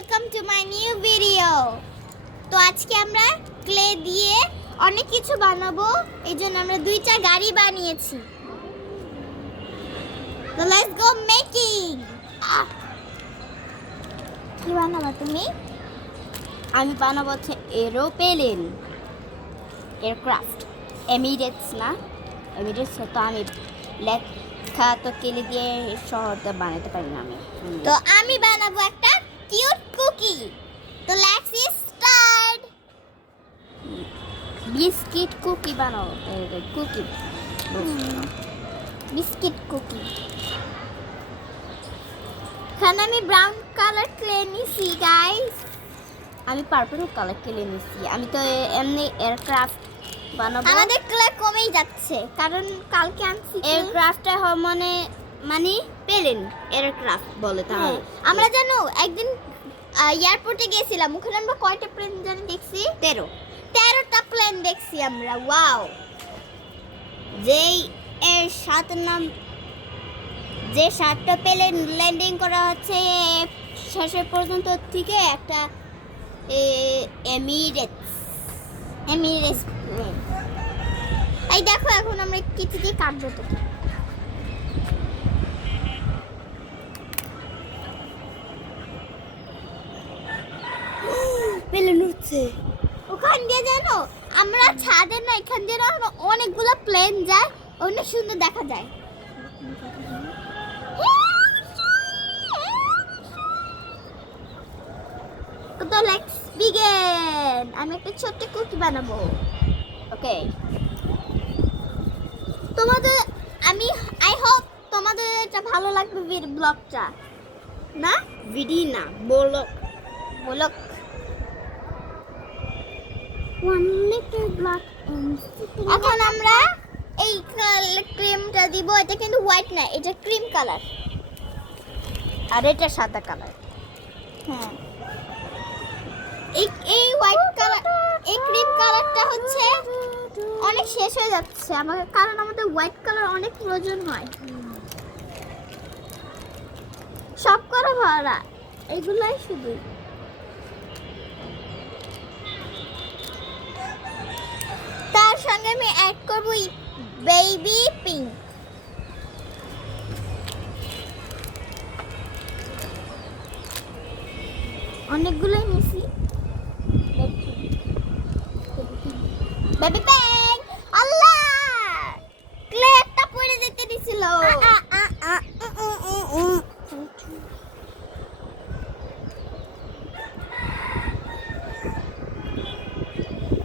Welcome to my new video. তো আজকে আমরা ক্লে দিয়ে অনেক কিছু বানাবো, এইজন্য আমরা দুইটা গাড়ি বানিয়েছি। তো লেটস গো মেকিং। কি বানাবো তুমি? আমি বানাবো হচ্ছে এরোপ্লেন, এয়ারক্রাফট। এমিরেটস না, এমিরেটস তো আমি লেখা তো কেলে দিয়ে শহরটা বানাতে পারি না আমি। তো আমি বানাবো একটা কিউট কুকি। তো লেটস স্টার্ট। বিস্কিট কুকি বানাবো, কুকি বিস্কিট কুকি। এখানে আমি ব্রাউন কালার ক্লে নিছি গাইস। আমি পার্পল কালার কেলে নিচ্ছি। আমি তো এমনি এয়ারক্রাফট বানাবো। আমাদের ক্লে কমেই যাচ্ছে কারণ কালকে আনছি এয়ারক্রাফটটা মানে প্লেন এয়ারক্রাফট বলে তাহলে। আমরা জানো একদিন এয়ারপোর্টে গেছিলাম, ওখানে আমরা কয়টা প্লেন জানি দেখছি? 13টা প্লেন দেখছি আমরা। ওয়াও। যেই এর যে 7টা প্লেন ল্যান্ডিং করা হচ্ছে শেষের পর্যন্ত থেকে একটা এমিরেটস প্লেন। এই দেখো এখন আমরা কিছু দিয়ে কাটবো তো। প্লেন উঠছে ওখান দিয়ে জানো আমরা ছাদে না, এখান দিয়ে না অনেকগুলো প্লেন যায়, অনেক সুন্দর দেখা যায়। তো লেটস বিগিন। আমি একটা ছোট্ট কুকি বানাবো। ওকে। তোমাদের আই হোপ তোমাদের এটা ভালো লাগবে ব্লগটা না? ভিডি না বলক ব্লগ ওয়ান লিটল ব্লক। এখন আমরা এই ক্রিমটা দিব। এটা কিন্তু হোয়াইট না, এটা ক্রিম কালার। আর এটা সাদা কালার। হ্যাঁ, এই হোয়াইট কালার, এই ক্রিম কালারটা হচ্ছে অনেক শেষ হয়ে যাচ্ছে আমাদের, কারণ আমাদের হোয়াইট কালার অনেক প্রয়োজন হয়। সব করা ভরা এগুলাই শুধু। তার সঙ্গে আমি অ্যাড করব বেবি পিঙ্ক। অনেকগুলোই নিছি। Baby pink. আল্লাহ, ক্লে একটা পড়ে যেতে দিছিল।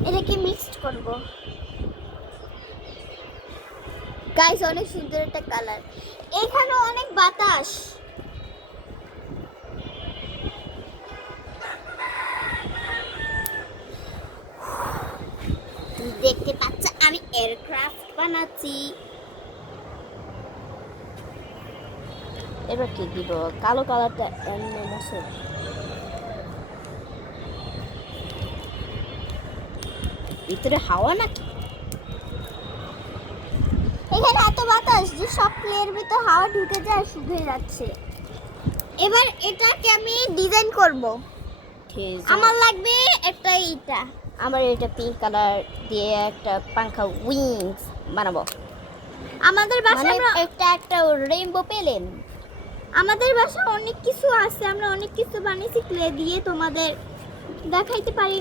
এটাকে মিক্সড করব গাইস। অনেক সুন্দর একটা কালার। এখানে অনেক বাতাস। দেখতে পাচ্ছ আমি এয়ারক্রাফট বানাচ্ছি। এবার কি দিব? কালো কালারটা এমনি মশলা। ভিতরে হাওয়া নাকি? এখানে এত বাতাস যে সব প্লেয়ের ভিতর হাওয়া ঢুকে যায়, শুকিয়ে যাচ্ছে। এবার এটাকে আমি ডিজাইন করব। আমার লাগবে একটা এইটা। আমার এটা পিঙ্ক কালার দিয়ে একটা পাখা উইংস বানাবো। আমাদের বাসায় একটা রেইনবো প্লেন। আমাদের বাসায় অনেক কিছু আছে, আমরা অনেক কিছু বানিয়েছি ক্লে দিয়ে, তোমাদের দেখাইতে পারি